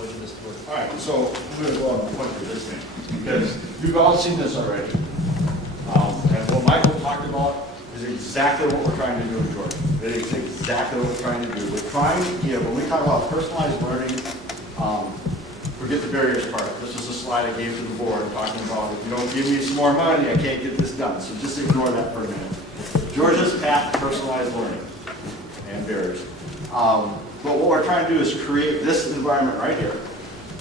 how would you this work? All right, so I'm going to go on the point of this thing, because you've all seen this already. And what Michael talked about is exactly what we're trying to do in Georgia. It is exactly what we're trying to do. We're trying, when we talk about personalized learning, forget the barriers part. This is a slide I gave to the board talking about if you don't give me some more money, I can't get this done. So just ignore that for a minute. Georgia's path to personalized learning and barriers. But what we're trying to do is create this environment right here.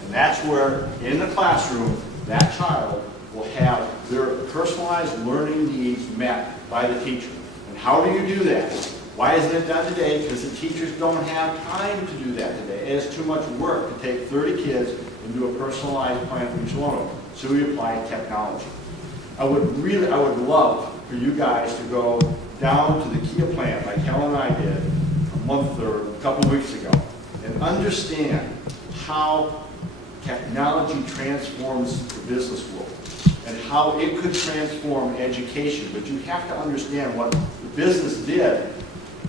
And that's where, in the classroom, that child will have their personalized learning needs met by the teacher. And how do you do that? Why isn't it done today? Because the teachers don't have time to do that today. It is too much work to take 30 kids and do a personalized plan for each one of them. So we apply technology. I would love for you guys to go down to the Kia plant like Helen and I did a month or a couple of weeks ago and understand how technology transforms the business world and how it could transform education. But you have to understand what the business did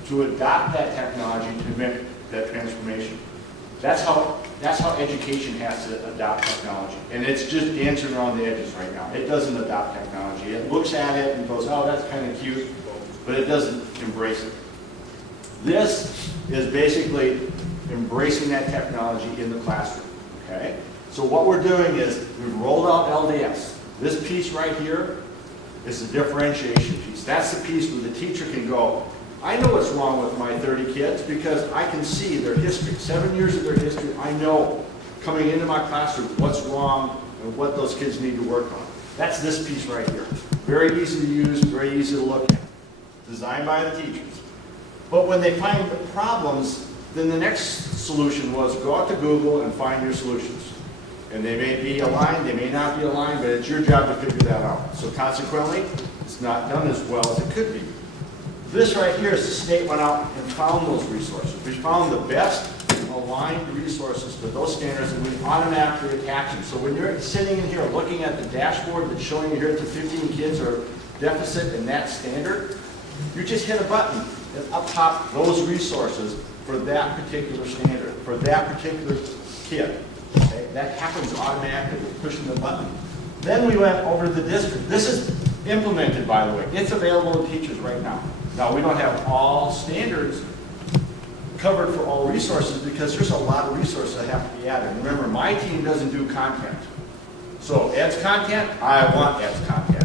to adopt that technology to make that transformation. That's how education has to adopt technology. And it's just dancing around the edges right now. It doesn't adopt technology. It looks at it and goes, oh, that's kind of cute, but it doesn't embrace it. This is basically embracing that technology in the classroom, okay? So what we're doing is we've rolled out LDS. This piece right here is the differentiation piece. That's the piece where the teacher can go, I know what's wrong with my 30 kids because I can see their history, 7 years of their history. I know coming into my classroom what's wrong and what those kids need to work on. That's this piece right here. Very easy to use, very easy to look at. Designed by the teachers. But when they find the problems, then the next solution was go out to Google and find your solutions. And they may be aligned, they may not be aligned, but it's your job to figure that out. So consequently, it's not done as well as it could be. This right here is the state went out and found those resources. We found the best aligned resources to those standards and we automatically attach them. So when you're sitting in here looking at the dashboard that's showing you here that 15 kids are deficit in that standard, you just hit a button and up top those resources for that particular standard, for that particular kid. Okay? That happens automatically with pushing the button. Then we went over to the district. This is implemented, by the way. It's available to teachers right now. Now, we don't have all standards covered for all resources because there's a lot of resources that have to be added. Remember, my team doesn't do content. So Ed's content, I want Ed's content.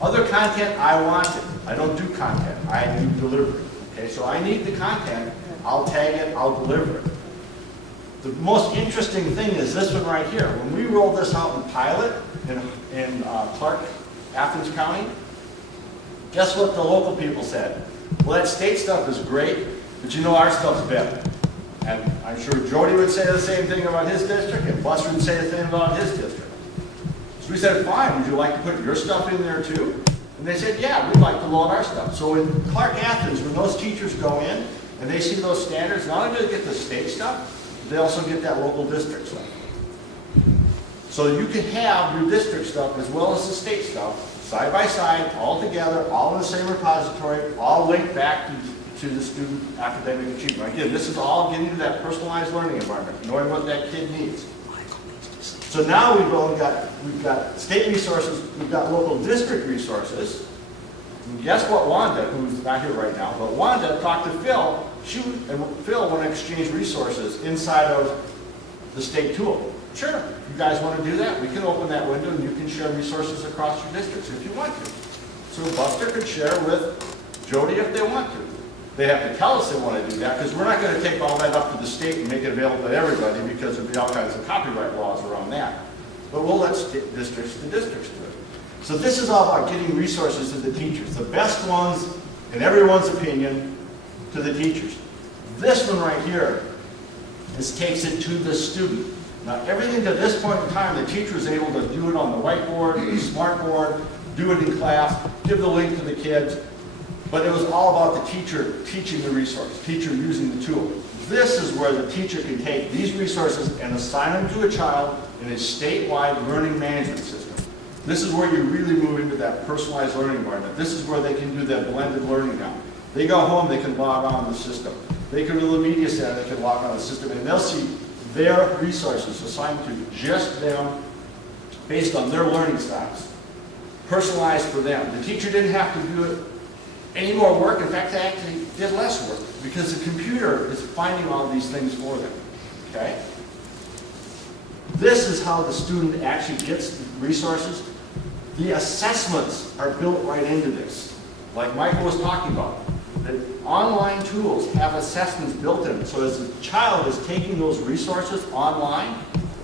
Other content, I want it. I don't do content. I do delivery. Okay, so I need the content. I'll tag it. I'll deliver it. The most interesting thing is this one right here. When we rolled this out in pilot in Clark, Athens County, guess what the local people said? Well, that state stuff is great, but you know our stuff's better. And I'm sure Jody would say the same thing about his district, and Buster would say the same about his district. So we said, fine, would you like to put your stuff in there too? And they said, yeah, we'd like to load our stuff. So in Clark Athens, when those teachers go in and they see those standards, not only do they get the state stuff, they also get that local district stuff. So you can have your district stuff as well as the state stuff, side by side, all together, all in the same repository, all linked back to the student academic achievement. Again, this is all getting to that personalized learning environment, knowing what that kid needs. So now we've got state resources, we've got local district resources. And guess what Wanda, who's not here right now, but Wanda talked to Phil. Phil want to exchange resources inside of the state tool. Sure, if you guys want to do that, we can open that window and you can share resources across your districts if you want to. So Buster could share with Jody if they want to. They have to tell us they want to do that because we're not going to take all that up to the state and make it available to everybody because there'll be all kinds of copyright laws around that. But we'll let districts do it. So this is all about getting resources to the teachers, the best ones, in everyone's opinion, to the teachers. This one right here takes it to the student. Now everything to this point in time, the teacher is able to do it on the whiteboard, the smartboard, do it in class, give the link to the kids. But it was all about the teacher teaching the resource, teacher using the tool. This is where the teacher can take these resources and assign them to a child in a statewide learning management system. This is where you really move into that personalized learning environment. This is where they can do that blended learning now. They go home, they can log on the system. They can do the media center, they can log on the system, and they'll see their resources, assigned to just them, based on their learning styles, personalized for them. The teacher didn't have to do it any more work. In fact, they actually did less work because the computer is finding all these things for them, okay? This is how the student actually gets the resources. The assessments are built right into this. Like Michael was talking about, the online tools have assessments built in. So as the child is taking those resources online,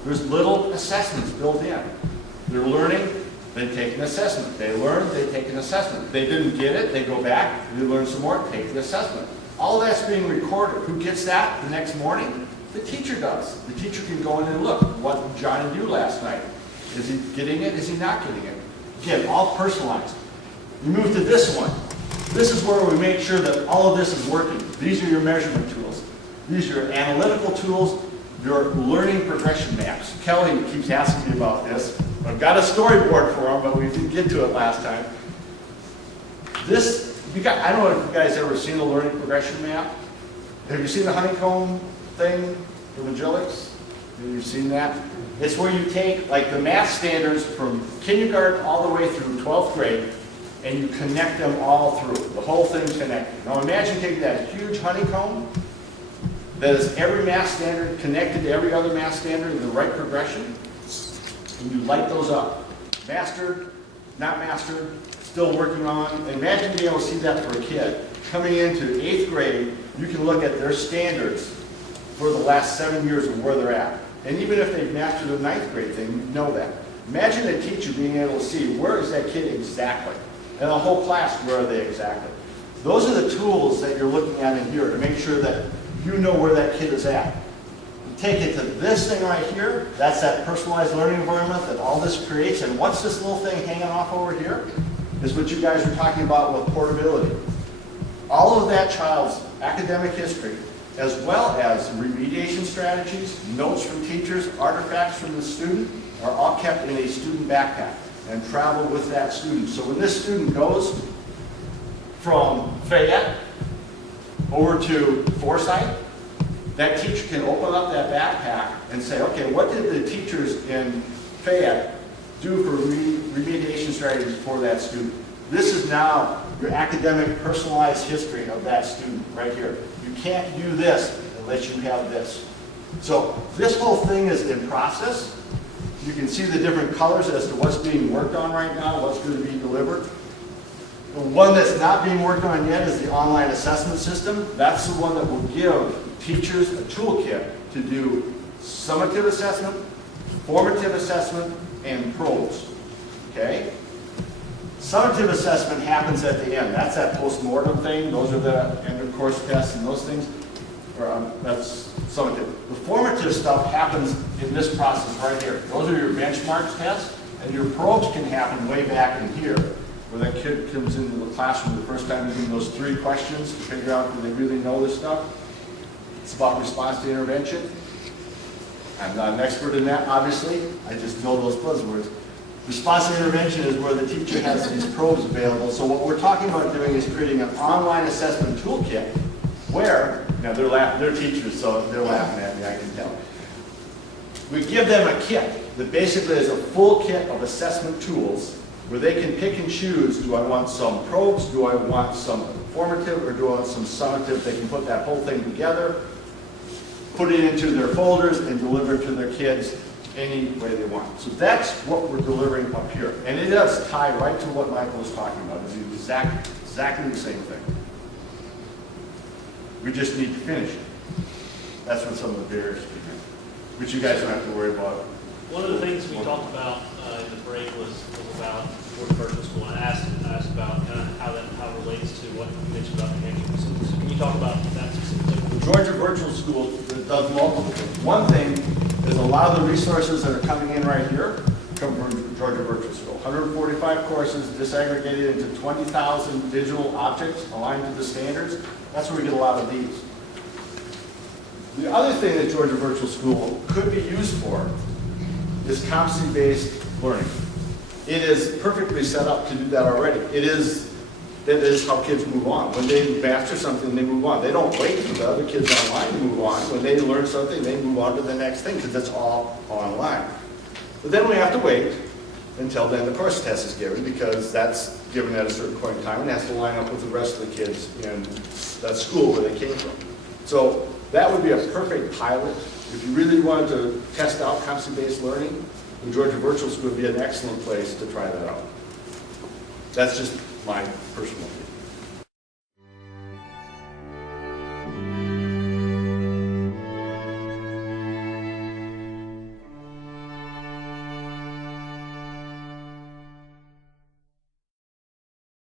there's little assessments built in. They're learning, they take an assessment. They learn, they take an assessment. They didn't get it, they go back, they learn some more, take the assessment. All that's being recorded. Who gets that the next morning? The teacher does. The teacher can go in and look, what did Johnny do last night? Is he getting it? Is he not getting it? Again, all personalized. We move to this one. This is where we make sure that all of this is working. These are your measurement tools. These are your analytical tools, your learning progression maps. Kelly keeps asking me about this. I've got a storyboard for him, but we didn't get to it last time. This, I don't know if you guys ever seen a learning progression map. Have you seen the honeycomb thing for Magillix? Have you seen that? It's where you take like the math standards from kindergarten all the way through 12th grade, and you connect them all through. The whole thing connected. Now imagine taking that huge honeycomb that is every math standard connected to every other math standard in the right progression, and you light those up. Mastered, not mastered, still working on. Imagine being able to see that for a kid. Coming into 8th grade, you can look at their standards for the last 7 years of where they're at. And even if they've mastered the 9th grade thing, you know that. Imagine a teacher being able to see where is that kid exactly. And the whole class, where are they exactly? Those are the tools that you're looking at in here to make sure that you know where that kid is at. You take it to this thing right here, that's that personalized learning environment that all this creates. And what's this little thing hanging off over here? Is what you guys were talking about with portability. All of that child's academic history, as well as remediation strategies, notes from teachers, artifacts from the student, are all kept in a student backpack and travel with that student. So when this student goes from Fayette over to Forsyth, that teacher can open up that backpack and say, okay, what did the teachers in Fayette do for remediation strategies for that student? This is now your academic personalized history of that student right here. You can't do this unless you have this. So this whole thing is in process. You can see the different colors as to what's being worked on right now, what's going to be delivered. The one that's not being worked on yet is the online assessment system. That's the one that will give teachers a toolkit to do summative assessment, formative assessment, and probes. Okay? Summative assessment happens at the end. That's that post-mortem thing. Those are the end of course tests and those things. That's summative. The formative stuff happens in this process right here. Those are your benchmarks tests, and your probes can happen way back in here, where that kid comes into the classroom the first time using those 3 questions to figure out do they really know this stuff. It's about response to intervention. I'm not an expert in that, obviously. I just know those buzzwords. Response to intervention is where the teacher has these probes available. So what we're talking about doing is creating an online assessment toolkit where, now they're teachers, so they're laughing at me, I can tell. We give them a kit that basically is a full kit of assessment tools where they can pick and choose, do I want some probes, do I want some formative, or do I want some summative? They can put that whole thing together, put it into their folders, and deliver it to their kids any way they want. So that's what we're delivering up here. And it does tie right to what Michael was talking about. It's exactly the same thing. We just need to finish it. That's what some of the barriers begin, which you guys don't have to worry about. One of the things we talked about in the break was about Georgia Virtual School. I asked about kind of how it relates to what you mentioned about New Hampshire. So can you talk about that specifically? The Georgia Virtual School does multiple things. One thing is a lot of the resources that are coming in right here come from Georgia Virtual School. 145 courses disaggregated into 20,000 digital objects aligned to the standards. That's where we get a lot of these. The other thing that Georgia Virtual School could be used for is competency-based learning. It is perfectly set up to do that already. It is that is how kids move on. When they master something, they move on. They don't wait for the other kids online to move on. When they learn something, they move on to the next thing because it's all online. But then we have to wait until then the course test is given, because that's given at a certain point in time and has to line up with the rest of the kids in that school where they came from. So that would be a perfect pilot. If you really wanted to test out competency-based learning, the Georgia Virtual School would be an excellent place to try that out. That's just my personal opinion.